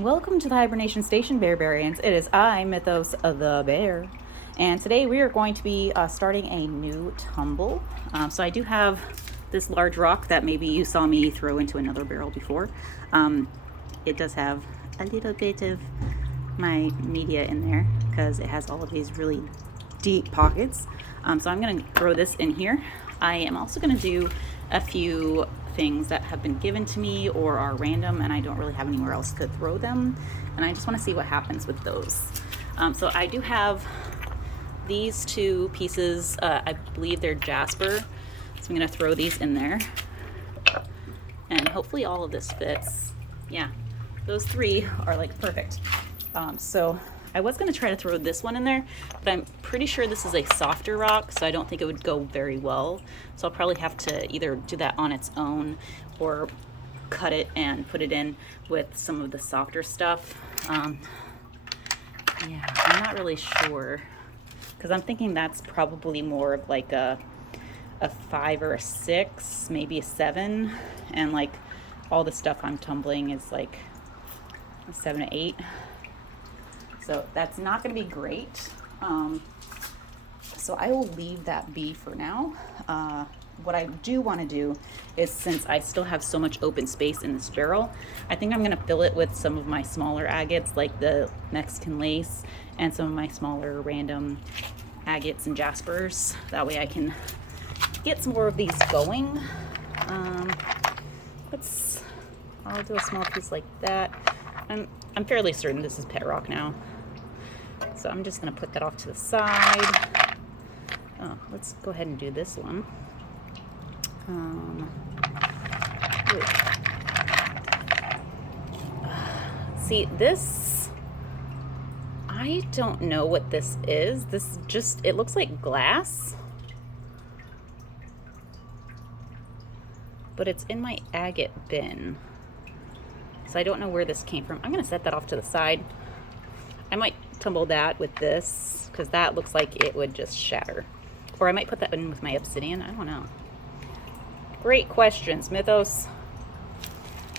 Welcome to the Hibernation Station, Bearbarians. It is I, Mythos the Bear, and today we are going to be starting a new tumble. So I do have this large rock that maybe you saw me throw into another barrel before. It does have a little bit of my media in there because it has all of these really deep pockets. So I'm going to throw this in here. I am also going to do a few things that have been given to me or are random and I don't really have anywhere else to throw them, and I just want to see what happens with those. So I do have these two pieces, I believe they're jasper, so I'm going to throw these in there and hopefully all of this fits. Yeah, those three are like perfect. So I was going to try to throw this one in there, but I'm pretty sure this is a softer rock, so I don't think it would go very well. So I'll probably have to either do that on its own or cut it and put it in with some of the softer stuff. Yeah, I'm not really sure, because I'm thinking that's probably more of like a 5 or a 6, maybe a 7, and like all the stuff I'm tumbling is like a 7 to 8. So that's not going to be great. So I will leave that be for now. What I do want to do is, since I still have so much open space in this barrel, I think I'm going to fill it with some of my smaller agates, like the Mexican lace, and some of my smaller random agates and jaspers. That way I can get some more of these going. I'll do a small piece like that. I'm fairly certain this is pet rock now, so I'm just going to put that off to the side. Oh, let's go ahead and do this one. See, this, I don't know what this is. It looks like glass, but it's in my agate bin. So I don't know where this came from. I'm going to set that off to the side. I might tumble that with this, because that looks like it would just shatter. Or I might put that in with my obsidian. I don't know. Great questions, Mythos.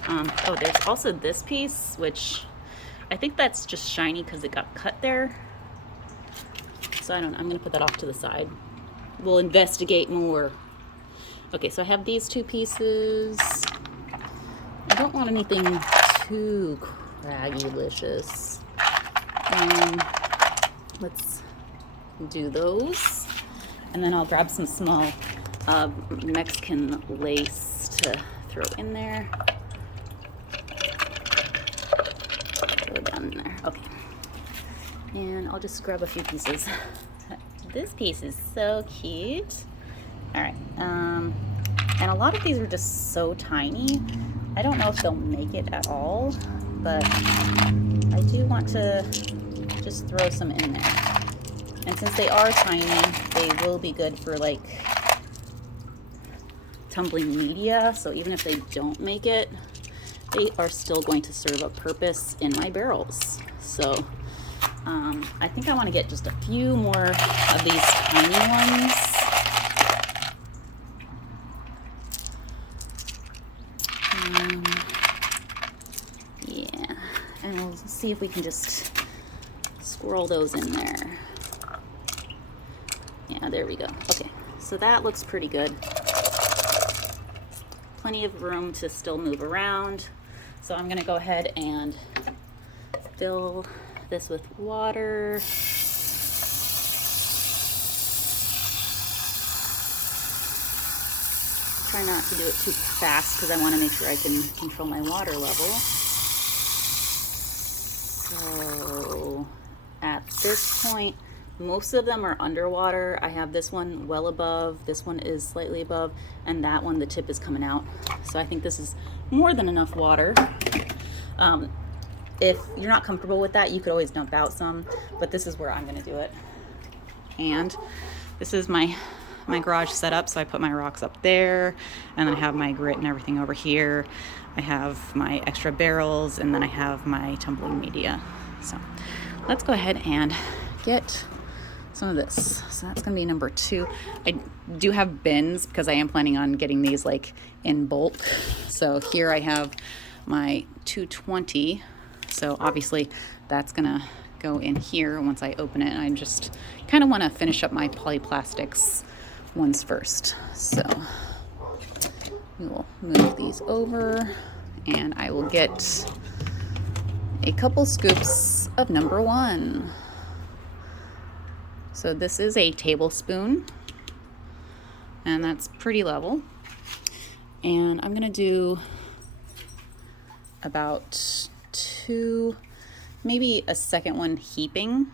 Oh, there's also this piece, which I think that's just shiny because it got cut there. So I don't know. I'm going to put that off to the side. We'll investigate more. Okay, so I have these two pieces. I don't want anything too craggy-licious. Let's do those. And then I'll grab some small Mexican lace to throw in there. Throw it down in there. Okay. And I'll just grab a few pieces. This piece is so cute. All right. And a lot of these are just so tiny. I don't know if they'll make it at all, but I do want to just throw some in there. And since they are tiny, they will be good for like tumbling media. So even if they don't make it, they are still going to serve a purpose in my barrels. So I think I want to get just a few more of these tiny ones. Yeah, and we'll see if we can just squirrel those in there. Yeah, there we go. Okay, so that looks pretty good. Plenty of room to still move around. So I'm gonna go ahead and fill this with water. Try not to do it too fast because I want to make sure I can control my water level. So at this point, most of them are underwater. I have this one well above, this one is slightly above, and that one, the tip is coming out. So I think this is more than enough water. If you're not comfortable with that, you could always dump out some, but this is where I'm gonna do it. And this is my garage set up, so I put my rocks up there, and then I have my grit and everything over here. I have my extra barrels, and then I have my tumbling media. So let's go ahead and get some of this. So that's gonna be number 2. I do have bins because I am planning on getting these like in bulk. So here I have my 220 So obviously that's gonna go in here once I open it. And I just kind of want to finish up my polyplastics ones first. So we will move these over and I will get a couple scoops of number 1. So this is a tablespoon, and that's pretty level. And I'm gonna do about 2, maybe a second one heaping.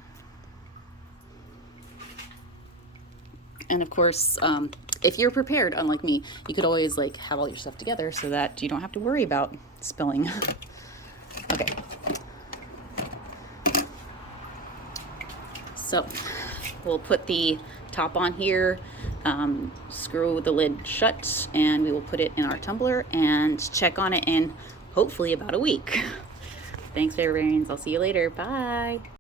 And of course, if you're prepared, unlike me, you could always like have all your stuff together so that you don't have to worry about spilling. Okay. So we'll put the top on here, screw the lid shut, and we will put it in our tumbler and check on it in hopefully about a week. Thanks, Bear Varians. I'll see you later. Bye.